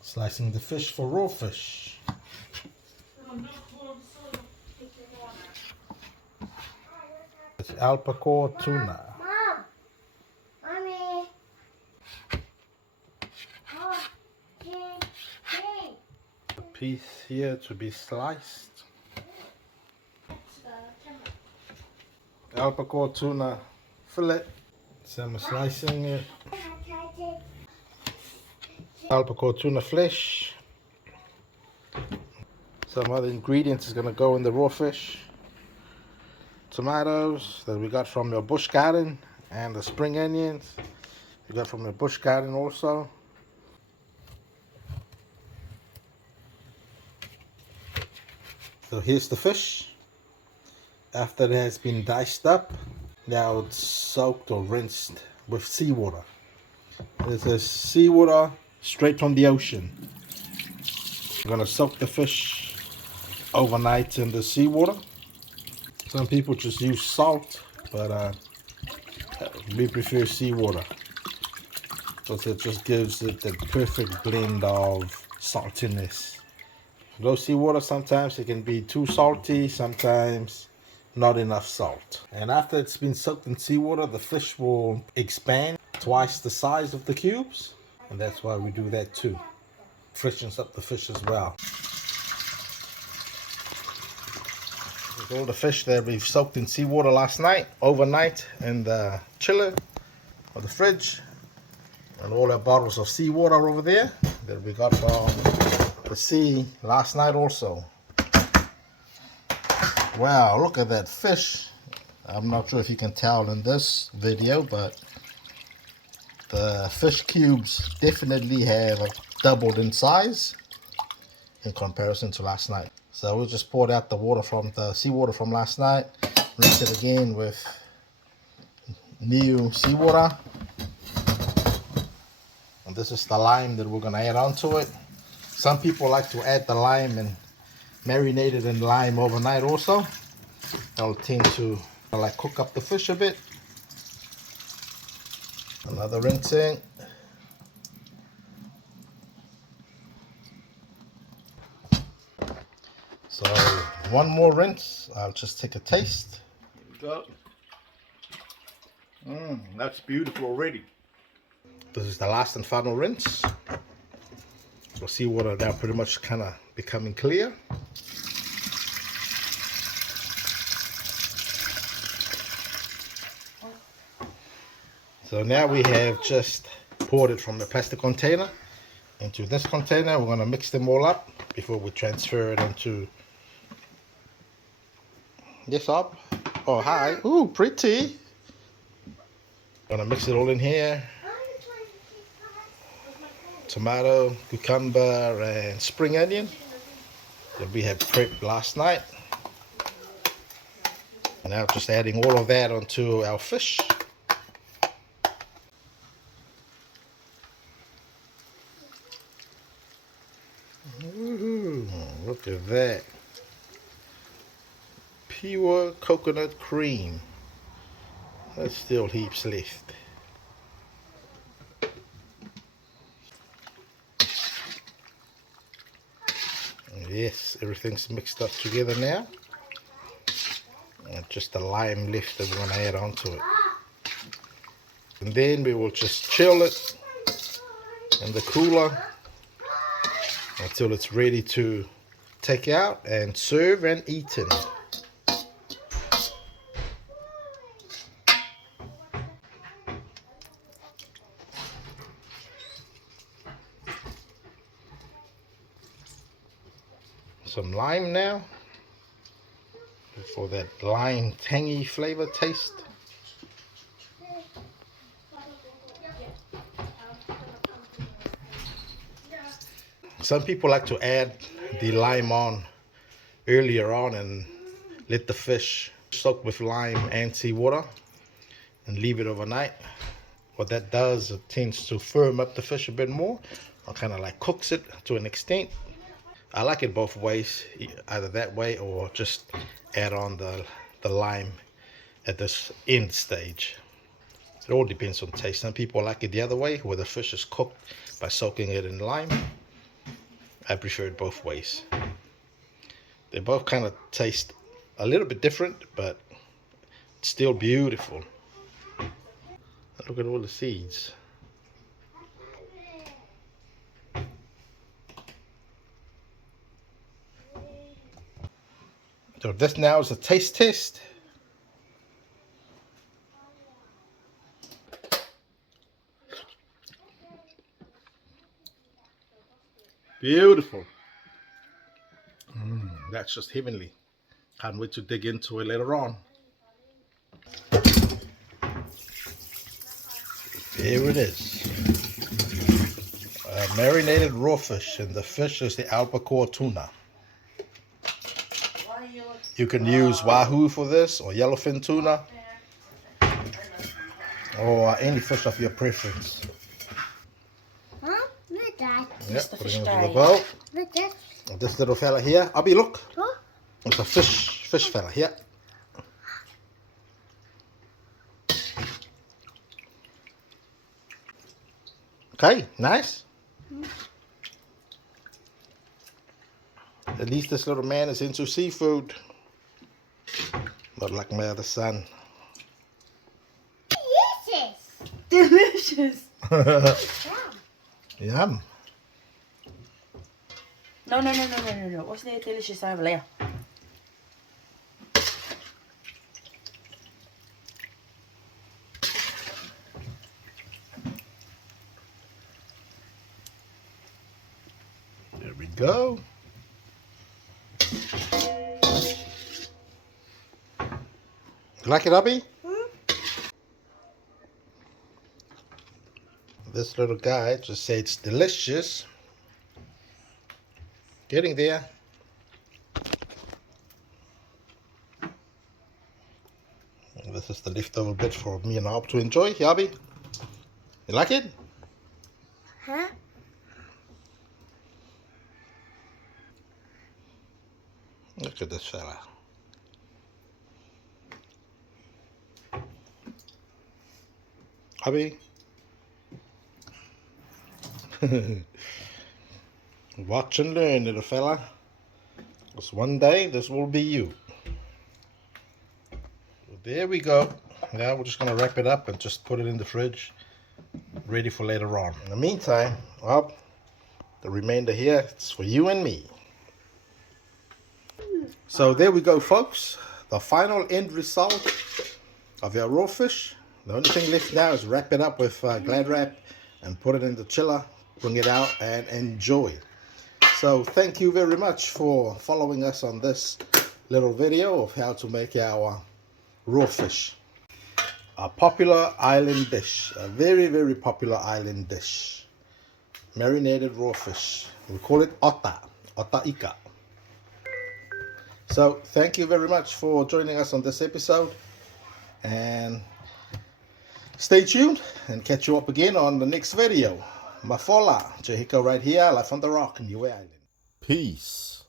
Slicing the fish for raw fish. It's albacore tuna. A piece here to be sliced. Albacore tuna fillet. So I'm slicing it. Albacore tuna flesh. Some other ingredients is going to go in the raw fish. Tomatoes that we got from the bush garden, and the spring onions we got from the bush garden also. So here's the fish after it has been diced up. Now it's soaked or rinsed with seawater. This is seawater straight from the ocean. I'm gonna soak the fish overnight in the seawater. Some people just use salt, but we prefer seawater because it just gives it the perfect blend of saltiness. Low seawater, sometimes it can be too salty, sometimes not enough salt. And after it's been soaked in seawater, the fish will expand twice the size of the cubes, and that's why we do that too. Freshens up the fish as well. All the fish that we've soaked in seawater last night, overnight, in the chiller or the fridge, and all our bottles of seawater over there that we got from the sea last night also. Wow, look at that fish. I'm not sure if you can tell in this video, but the fish cubes definitely have doubled in size in comparison to last night. So we just poured out the water from the seawater from last night, rinsed it again with new seawater. And this is the lime that we're gonna add onto it. Some people like to add the lime and marinate it in lime overnight also. That'll tend to like cook up the fish a bit. Another rinsing. So one more rinse. I'll just take a taste. Here we go. That's beautiful already. This is the last and final rinse. So seawater now pretty much kind of becoming clear. So now we have just poured it from the plastic container into this container. We're going to mix them all up before we transfer it into. Yes, up. Oh, hi. Ooh, pretty. Gonna mix it all in here. Tomato, cucumber, and spring onion that we had prepped last night. And now just adding all of that onto our fish. Woohoo! Look at that. Pure coconut cream. There's still heaps left. Yes, everything's mixed up together now. And just the lime left that we're going to add onto it. And then we will just chill it in the cooler until it's ready to take out and serve and eaten. Some lime now for that lime tangy flavor taste. Some people like to add the lime on earlier on and let the fish soak with lime and seawater and leave it overnight. What that does, it tends to firm up the fish a bit more, or kind of like cooks it to an extent. I like it both ways, either that way or just add on the lime at this end stage. It all depends on taste. Some people like it the other way, where the fish is cooked by soaking it in lime. I prefer it both ways. They both kind of taste a little bit different, but it's still beautiful. Look at all the seeds. So this now is a taste test. Beautiful. That's just heavenly. Can't wait to dig into it later on. Here it is. Marinated raw fish, and the fish is the albacore tuna. You can use wahoo for this, or yellowfin tuna, or any fish of your preference. Huh? Look at that. Yep, put it into the bowl. Look at that. And this little fella here, Abby, look. Huh? It's a fish fella here. Okay, nice. At least this little man is into seafood. Not like my other son. Delicious. Delicious. Yum. No. What's the delicious over there? There we go. You like it, Abby? This little guy just said it's delicious. Getting there. And this is the leftover bit for me and Ab to enjoy. Abby, you like it? Huh? Look at this fella. Abby. Watch and learn, little fella. Because one day this will be you. There we go. Now we're just going to wrap it up and just put it in the fridge, ready for later on. In the meantime, well, the remainder here, it's for you and me. So there we go, folks. The final end result of our raw fish. The only thing left now is wrap it up with Glad Wrap and put it in the chiller, bring it out and enjoy. So thank you very much for following us on this little video of how to make our raw fish. A popular island dish, a very, very popular island dish. Marinated raw fish. We call it ota ika. So thank you very much for joining us on this episode, and stay tuned and catch you up again on the next video. Mafola, Jehiko right here, live on the rock in Niue Island. Peace.